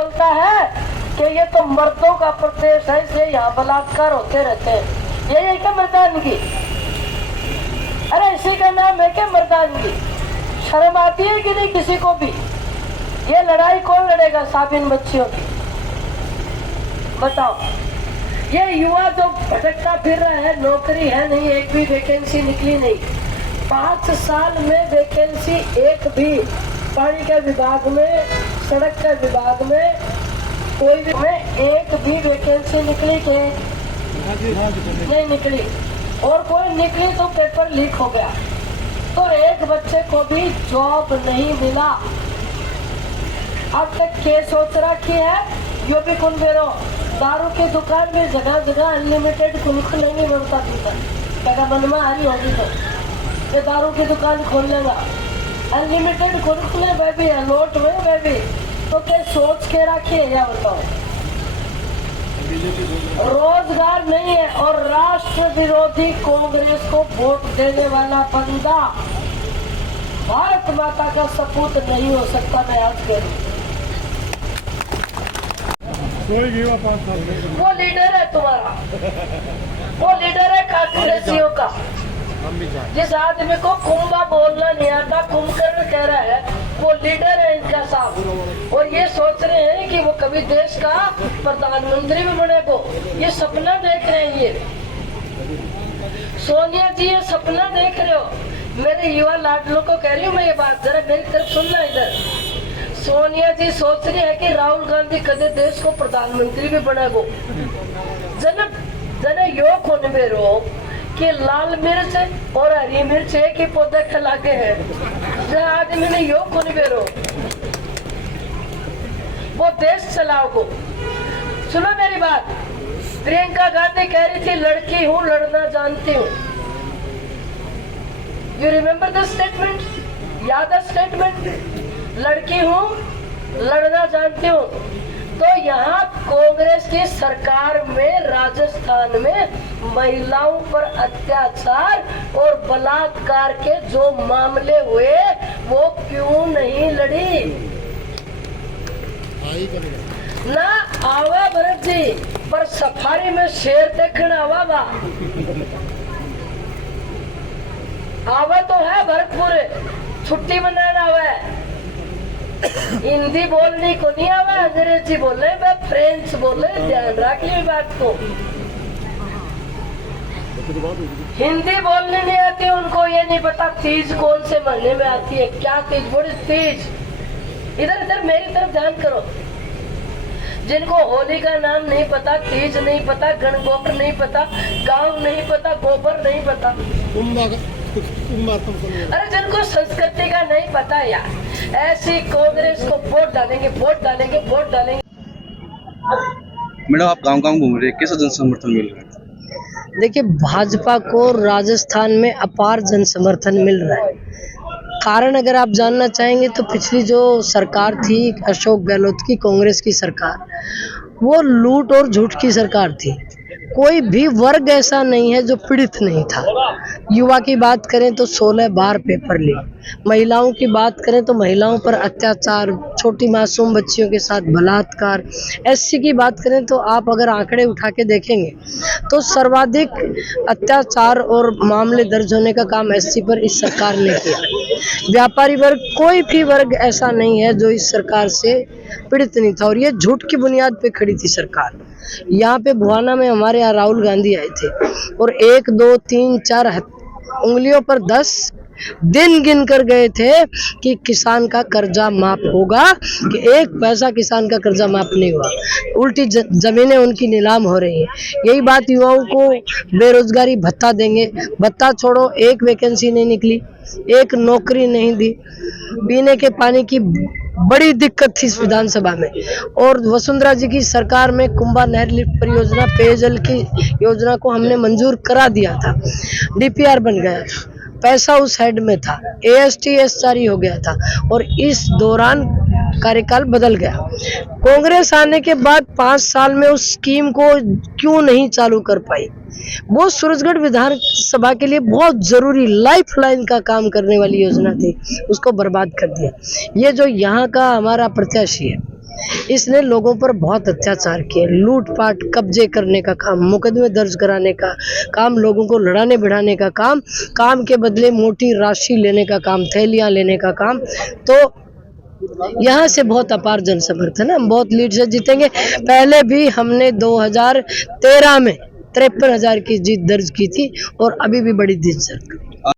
बोलता है कि ये तो मर्दों का प्रदेश है, इसलिए यहाँ बलात्कार होते रहते हैं। यही है क्या मर्दानगी? अरे इसी का नाम है क्या मर्दानगी? शर्म आती है कि नहीं किसी को भी? ये लड़ाई कौन लड़ेगा साबिन बच्चियों की? बताओ। ये युवा जो भटकता फिर रहा है, नौकरी है नहीं, एक भी वैकेंसी निकली नहीं। 5 साल में वैकेंसी एक भी, पानी के विभाग में, सड़क के विभाग में, कोई भी में एक भी वैकेंसी निकली कि नहीं निकली? और कोई निकली तो पेपर लीक हो गया, तो एक बच्चे को भी जॉब नहीं मिला। अब तक क्या सोच रखी है? यो भी कौन बेरो दारू की दुकान में जगह जगह अनलिमिटेड खुलेंगे बनता क्या मन में आ रही होगी तो ये दारू की दुकान खोल लेगा, अनलिमिटेड खुले बेबी अलॉट हुए बेबी। तो क्या सोच के रखी है या बताओ? रोजगार नहीं है और राष्ट्र विरोधी कांग्रेस को वोट देने वाला बंदा भारत माता का सपूत नहीं हो सकता। मैं आज कह रही वो लीडर है तुम्हारा, वो लीडर है कांग्रेसियों का। जिस आदमी को कुंभा बोलना नहीं आता, कुंभकर्ण कह रहा है, वो लीडर है इनका साहब। और ये सोच रहे हैं कि वो कभी देश का प्रधानमंत्री भी बनेगा, ये सपना देख रहे हैं। ये सोनिया जी ये सपना देख रहे हो। मेरे युवा लाडलों को कह रही हूँ मैं ये बात, जरा मेरी तरफ सुनना इधर। सोनिया जी सोच रही है कि राहुल गांधी कदे देश को प्रधानमंत्री भी बनेगो। जन यो खोन बेरो कि लाल मिर्च और हरी मिर्च एक ही पौधे खिलाके हैं। आदमी ने यो खोन बेरो वो देश चलाओ। सुनो मेरी बात, प्रियंका गांधी कह रही थी लड़की हूँ लड़ना जानती हूँ। You remember the statement? याद है स्टेटमेंट? लड़की हूँ लड़ना जानती हूँ। तो यहाँ कांग्रेस की सरकार में राजस्थान में महिलाओं पर अत्याचार और बलात्कार के जो मामले हुए वो क्यों नहीं लड़ी? ना आवा भरत जी, पर सफारी में शेर देखना आवा आवा तो है भरतपुर, छुट्टी मनाना आवा है। हिंदी बोलनी को नहीं आवा, अंग्रेजी बोले, फ्रेंच बोले, ध्यान रखिए बात को। हिंदी बोलने नहीं आती उनको, ये नहीं पता तीज कौन से महीने में आती है, क्या तीज, बड़ी तीज। इधर इधर मेरी तरफ ध्यान करो। जिनको होली का नाम नहीं पता, तीज नहीं पता, गणगोबर नहीं पता, गांव नहीं पता, गोबर नहीं पता, अरे जिनको संस्कृति का नहीं पता यार, ऐसी कांग्रेस को वोट डालेंगे, वोट डालेंगे, वोट डालेंगे। मैडम आप गांव-गांव घूम रहे हैं, कैसा जन समर्थन मिल रहा है? देखिए, भाजपा को राजस्थान में अपार जन समर्थन मिल रहा है। कारण अगर आप जानना चाहेंगे तो पिछली जो सरकार थी अशोक गहलोत की, कांग्रेस की सरकार, वो लूट और झूठ की सरकार थी। कोई भी वर्ग ऐसा नहीं है जो पीड़ित नहीं था। युवा की बात करें तो 16 बार पेपर लीक, महिलाओं की बात करें तो महिलाओं पर अत्याचार, छोटी मासूम बच्चियों के साथ बलात्कार, एससी की बात करें तो आप अगर आंकड़े उठा के देखेंगे तो सर्वाधिक अत्याचार और मामले दर्ज होने का काम एससी पर इस सरकार ने किया। व्यापारी वर्ग, कोई भी वर्ग ऐसा नहीं है जो इस सरकार से पीड़ित नहीं था। और ये झूठ की बुनियाद पे खड़ी थी सरकार। यहाँ पे बुहाना में हमारे यहाँ राहुल गांधी आए थे और 1, 2, 3, 4 उंगलियों पर 10 दिन गिन कर गए थे कि किसान का कर्जा माफ होगा, कि एक पैसा किसान का कर्जा माफ नहीं हुआ। उल्टी जमीनें उनकी नीलाम हो रही हैं। यही बात युवाओं को बेरोजगारी भत्ता देंगे, भत्ता छोड़ो, एक वैकेंसी नहीं निकली, एक नौकरी नहीं दी, पीने के पानी की बड़ी दिक्कत थी इस विधानसभा में। और वसुंधरा जी की सरकार में कुंभा नहर लिफ्ट परियोजना, पेयजल की योजना को हमने मंजूर करा दिया था, डीपीआर बन गया था, पैसा उस हेड में था, एएसटीएस जारी हो गया था और इस दौरान कार्यकाल बदल गया। कांग्रेस आने के बाद 5 साल में उस स्कीम को क्यों नहीं चालू कर पाई? वो सूरजगढ़ विधानसभा के लिए बहुत जरूरी लाइफ लाइन का काम करने वाली योजना थी, उसको बर्बाद कर दिया। ये जो यहाँ का हमारा प्रत्याशी है इसने लोगों पर बहुत अत्याचार किए, लूटपाट, कब्जे करने का काम, मुकदमे दर्ज कराने का काम, लोगों को लड़ाने भिड़ाने का काम के बदले मोटी राशि लेने का काम, थैलियां लेने का काम। तो यहाँ से बहुत अपार जन समर्थन है, हम बहुत लीड से जीतेंगे। पहले भी हमने 2013 में 53,000 की जीत दर्ज की थी और अभी भी बड़ी जीत